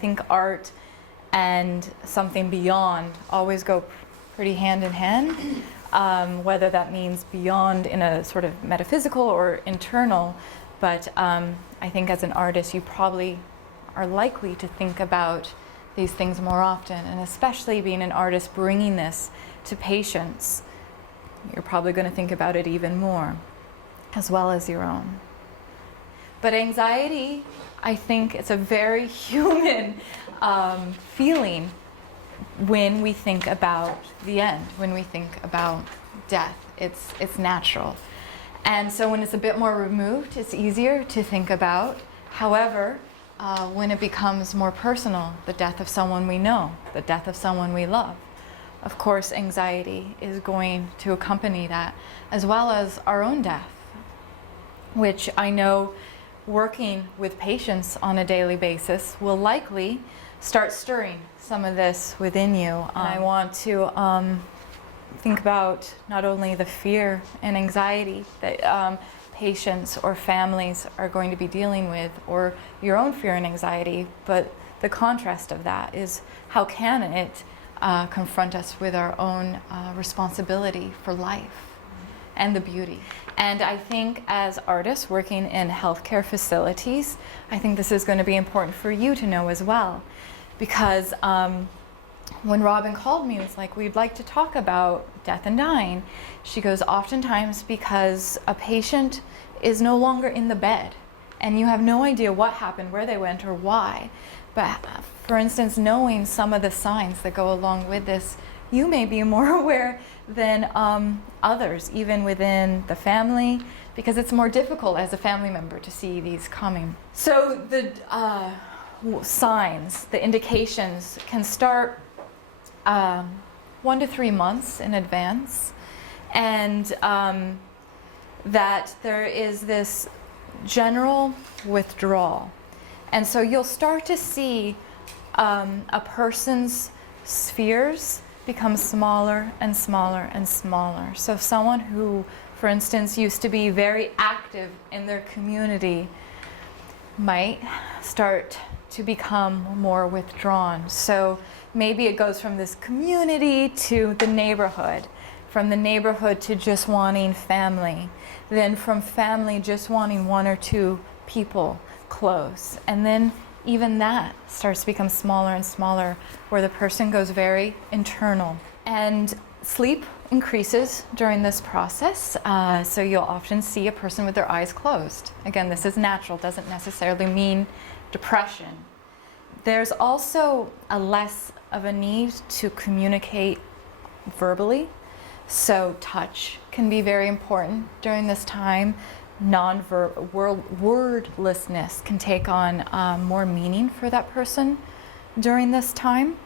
think art and something beyond always go pretty hand in hand, whether that means beyond in a sort of metaphysical or internal. But I think as an artist, you probably are likely to think about these things more often, and especially being an artist bringing this to patients, you're probably going to think about it even more, as well as your own. But anxiety, I think it's a very human feeling when we think about the end, when we think about death. It's natural. And so when it's a bit more removed, it's easier to think about. However, when it becomes more personal, the death of someone we know, the death of someone we love, of course anxiety is going to accompany that, as well as our own death, which I know working with patients on a daily basis will likely start stirring some of this within you. I want to think about not only the fear and anxiety that patients or families are going to be dealing with, or your own fear and anxiety, but the contrast of that is how can it confront us with our own responsibility for life and the beauty. And I think as artists working in healthcare facilities, I think this is going to be important for you to know as well, because when Robin called me, it was like, we'd like to talk about death and dying. She goes, oftentimes because a patient is no longer in the bed and you have no idea what happened, where they went, or why. But for instance, knowing some of the signs that go along with this, you may be more aware than others, even within the family, because it's more difficult as a family member to see these coming. So the signs, the indications can start 1 to 3 months in advance, and that there is this general withdrawal. And so you'll start to see a person's spheres become smaller and smaller and smaller. So someone who, for instance, used to be very active in their community might start to become more withdrawn. So maybe it goes from this community to the neighborhood, from the neighborhood to just wanting family, then from family just wanting 1 or 2 people close, and then even that starts to become smaller and smaller, where the person goes very internal. And sleep increases during this process, so you'll often see a person with their eyes closed. Again, this is natural, doesn't necessarily mean depression. There's also a less of a need to communicate verbally, so touch can be very important during this time. Wordlessness can take on more meaning for that person during this time.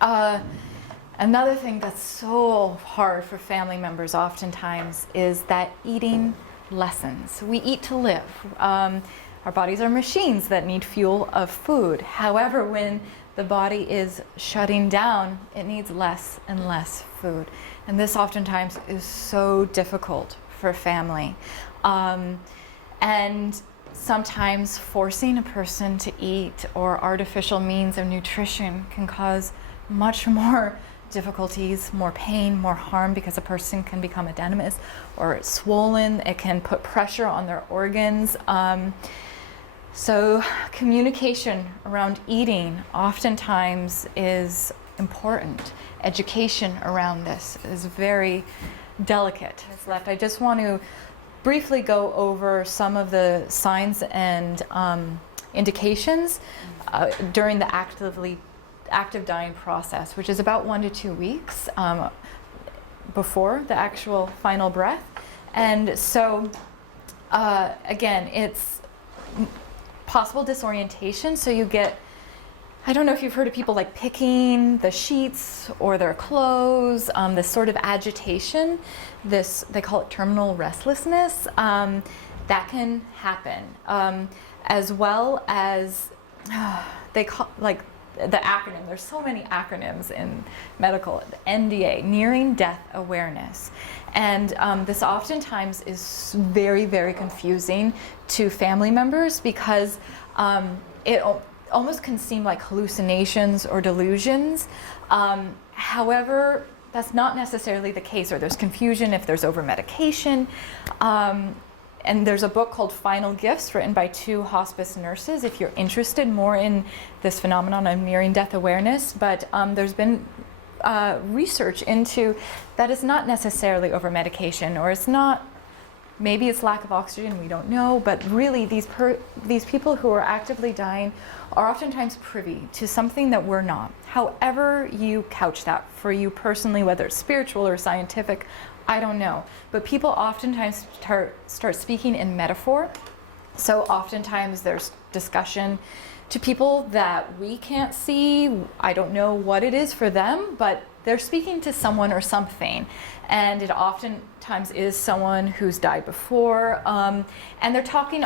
Another thing that's so hard for family members oftentimes is that eating lessens. We eat to live. Our bodies are machines that need fuel of food. However, when the body is shutting down, it needs less and less food. And this oftentimes is so difficult for family. And sometimes forcing a person to eat or artificial means of nutrition can cause much more difficulties, more pain, more harm, because a person can become edematous or swollen. It can put pressure on their organs. So communication around eating oftentimes is important. Education around this is very delicate. I just want to briefly go over some of the signs and indications during the active dying process, which is about 1 to 2 weeks before the actual final breath. And so again, it's possible disorientation. So you get, I don't know if you've heard of people like picking the sheets or their clothes, this sort of agitation, they call it terminal restlessness, that can happen, as well as they call, like the acronym, there's so many acronyms in medical, NDA, nearing death awareness. And this oftentimes is very, very confusing to family members, because almost can seem like hallucinations or delusions. However, that's not necessarily the case, or there's confusion if there's over-medication. And there's a book called Final Gifts written by 2 hospice nurses if you're interested more in this phenomenon of nearing death awareness. But there's been research into that it's not necessarily over-medication, or it's not, maybe it's lack of oxygen, we don't know, but really these people who are actively dying are oftentimes privy to something that we're not. However you couch that for you personally, whether it's spiritual or scientific, I don't know. But people oftentimes start speaking in metaphor. So oftentimes there's discussion to people that we can't see. I don't know what it is for them, but they're speaking to someone or something. And it oftentimes is someone who's died before. And they're talking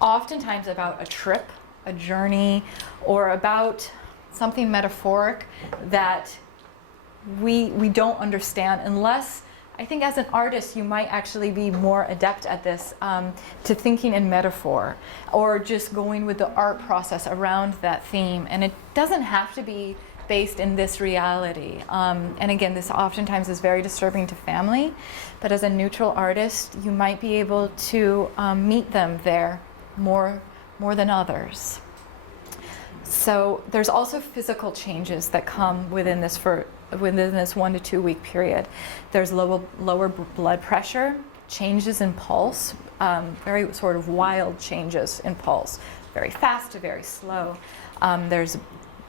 oftentimes about a trip, a journey, or about something metaphoric that we don't understand, unless, I think as an artist you might actually be more adept at this, to thinking in metaphor, or just going with the art process around that theme. And it doesn't have to be based in this reality. And again, this oftentimes is very disturbing to family, but as a neutral artist, you might be able to meet them there more than others. So there's also physical changes that come within this 1 to 2 week period. There's lower blood pressure, changes in pulse, very sort of wild changes in pulse, very fast to very slow. There's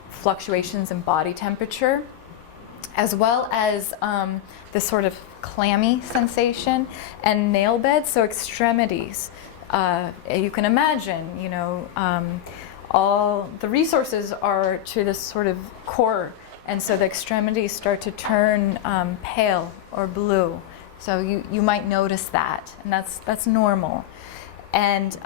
fluctuations in body temperature, as well as this sort of clammy sensation, and nail beds, so extremities. You can imagine, you know, all the resources are to this sort of core, and so the extremities start to turn pale or blue. So you might notice that, and that's normal. And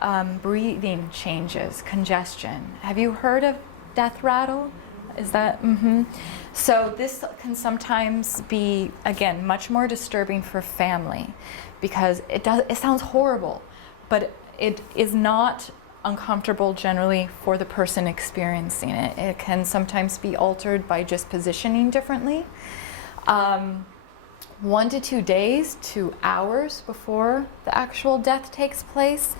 breathing changes, congestion. Have you heard of death rattle? Is that? Mm-hmm. So this can sometimes be, again, much more disturbing for family, because it sounds horrible, but it is not uncomfortable generally for the person experiencing it. It can sometimes be altered by just positioning differently. 1 to 2 days to hours before the actual death takes place.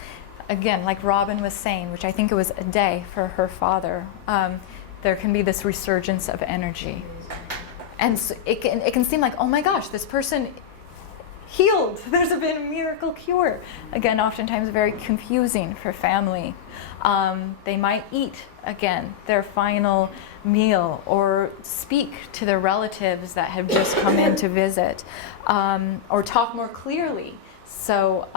Again, like Robin was saying, which I think it was a day for her father, there can be this resurgence of energy. And so it can seem like, oh my gosh, this person healed. There's been a miracle cure. Again, oftentimes very confusing for family. They might eat, again, their final meal, or speak to their relatives that have just come in to visit, or talk more clearly. So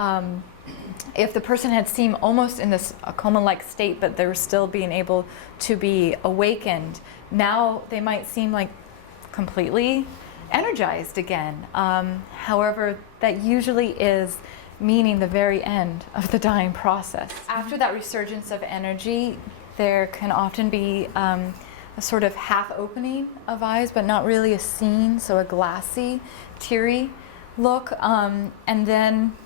if the person had seemed almost in this coma-like state, but they were still being able to be awakened, now they might seem like completely energized again. However, that usually is meaning the very end of the dying process. After that resurgence of energy, there can often be a sort of half opening of eyes, but not really a seeing, so a glassy, teary look. And then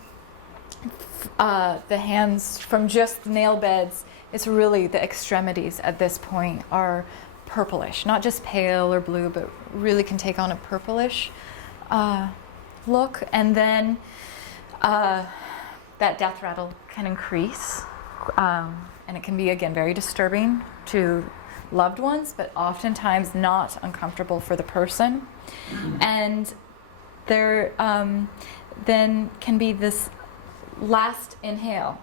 the hands, from just nail beds, it's really the extremities at this point are purplish, not just pale or blue, but really can take on a purplish look. And then that death rattle can increase, and it can be, again, very disturbing to loved ones, but oftentimes not uncomfortable for the person. And there then can be this last inhale,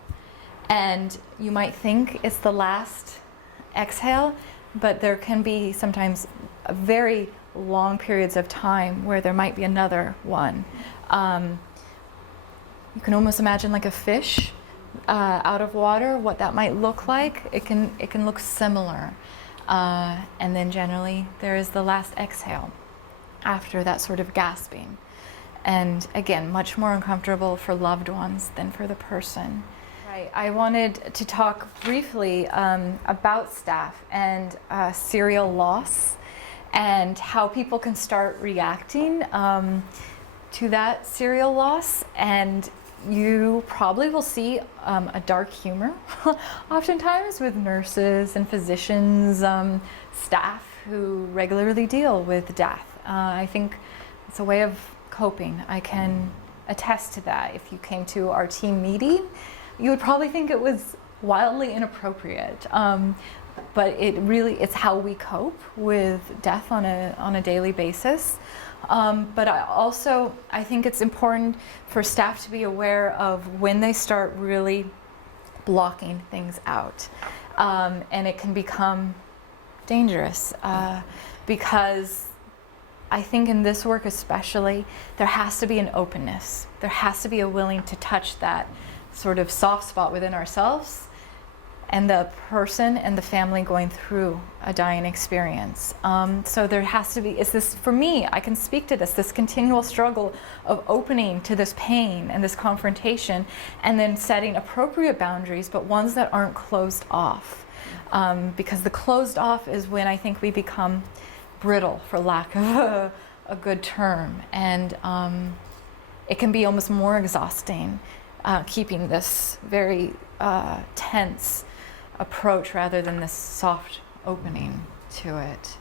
and you might think it's the last exhale, but there can be sometimes very long periods of time where there might be another one. You can almost imagine like a fish out of water, what that might look like. It can look similar. And then generally there is the last exhale after that sort of gasping. And again, much more uncomfortable for loved ones than for the person. Right. I wanted to talk briefly about staff and serial loss, and how people can start reacting. to that serial loss, and you probably will see a dark humor oftentimes with nurses and physicians, staff who regularly deal with death. I think it's a way of coping. I can attest to that. If you came to our team meeting, you would probably think it was wildly inappropriate. But it's how we cope with death on a daily basis. But I think it's important for staff to be aware of when they start really blocking things out. And it can become dangerous because I think in this work especially, there has to be an openness. There has to be a willing to touch that sort of soft spot within ourselves and the person and the family going through a dying experience. So there has to be, for me, I can speak to this continual struggle of opening to this pain and this confrontation, and then setting appropriate boundaries, but ones that aren't closed off. Because the closed off is when I think we become brittle, for lack of a good term. And it can be almost more exhausting keeping this very tense approach rather than this soft opening to it.